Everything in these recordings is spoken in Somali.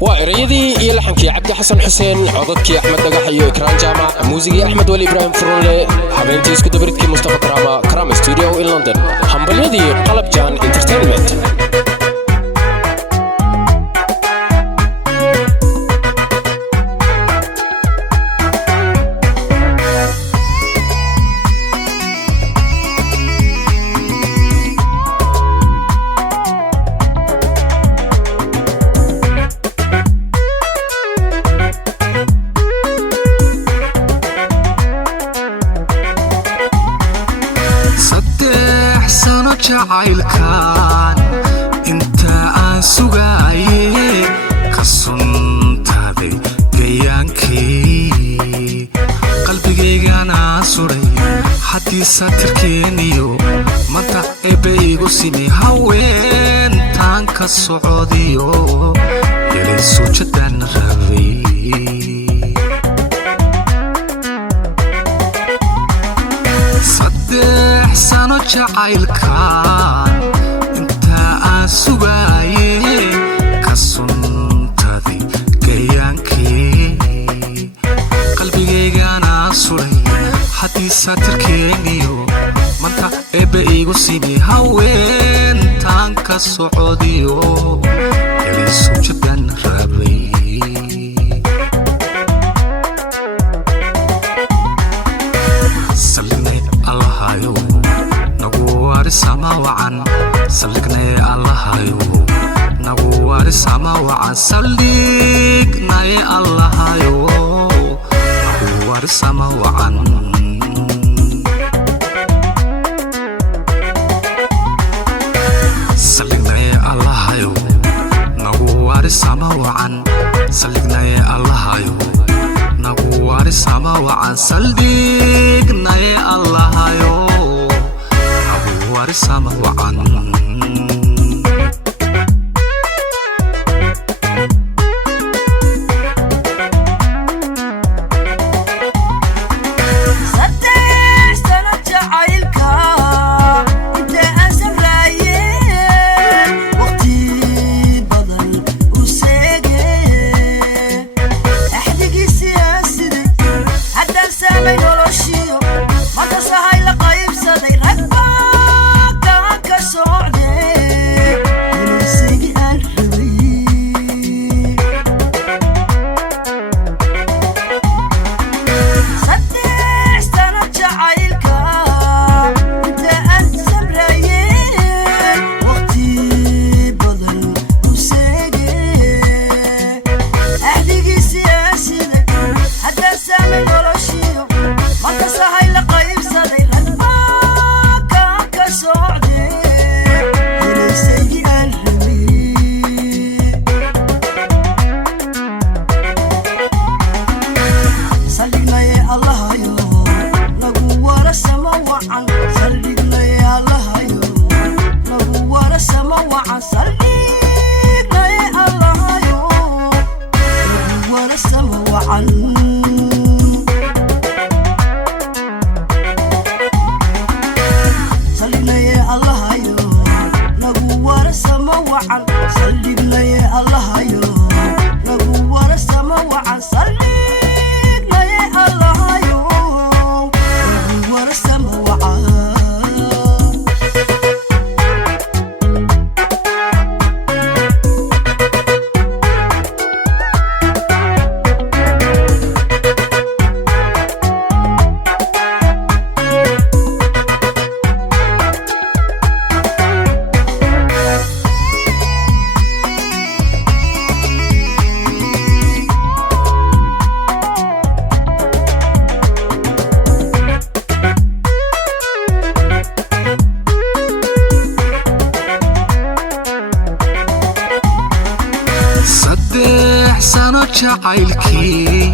وإريدي يلحنكي عبد حسن حسين عضدكي أحمد دقاحي إكران جامع موسيقي أحمد ولي إبراهيم فرونلي حبينتي اسكو دبرتكي مصطفى كرامة ستوديو إن لندن همبليدي قلب جان انترتينمنت jacaylkan inta aan sugayay ka suntaaday gayaankii qalbigaygana suray haddii satirkeeniyo manta eebbaygu simi haweentaan ka socodiyo helay sujadan rabay sano jacaylkan inta aan sugayay ka suntaaday gayaankii qalbigaygana suray haddii satirkeeniyo manta eebbaygu simi haweentaan ka socodiyo helay sujadan rabay samawacan saldhignay allahayo nagu wari samawacan saldhignay allahayo nagu wari samawacan saldhignay allahayo nagu wari samawacan saldhignay allahayo nagu wari samawacan saldhignay allahayo sama wacan jacaylkii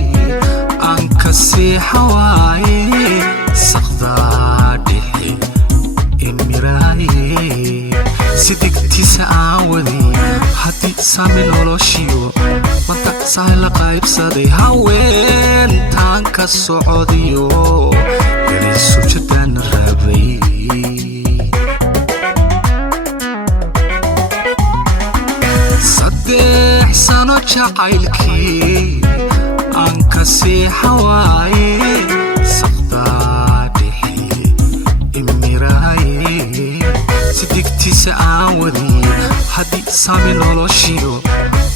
aan ka seexawaaye saqdaa dhexe emiraaye sidigtiisa aan waday haddii saami noloshiyo manta sahay la qaybsaday haweentaan ka socodiyo helay sujadan rabay sano jacaylkii aan ka seexa waaye saqdaa dhexe imiraaye sidigtiisa aan wadiye haddii saami noloshiyo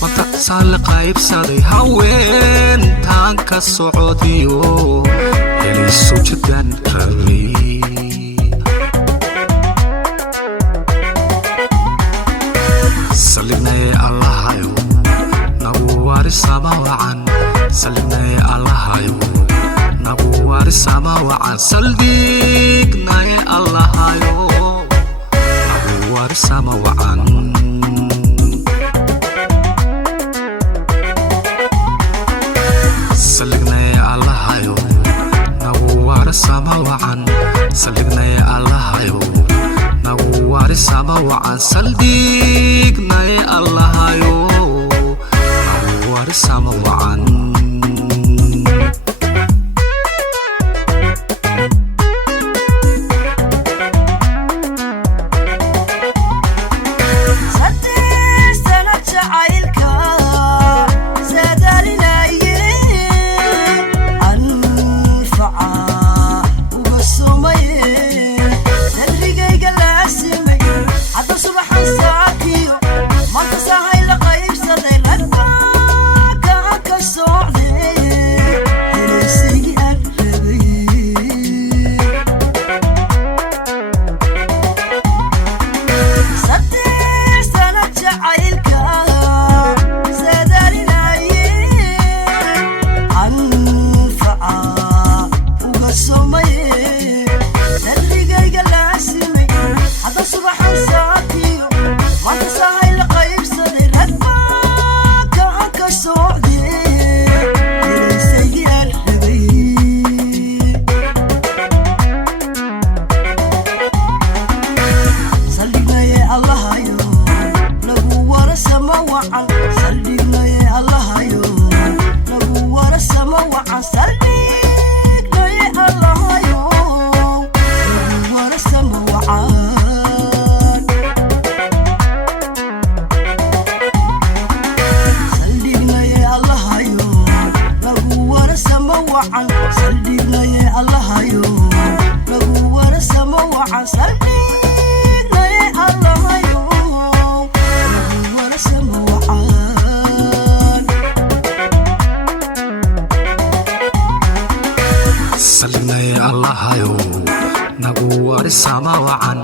wanta saa la qaybsaday haweentaan ka socodiyo helayso jidaan rabay sallignaye allahayo nagu waarisama wacan sallignaye allahayo nagu waarisama wacan saldhignaye allahayo nagu waarisama wacan sallignaye allahayo nagu waarisama wacan sallignaye allahayo nagu waarisama wacan saldhignaye allahayo nagu waarisama wacan sallignaye allahayo nagu waarisama wacan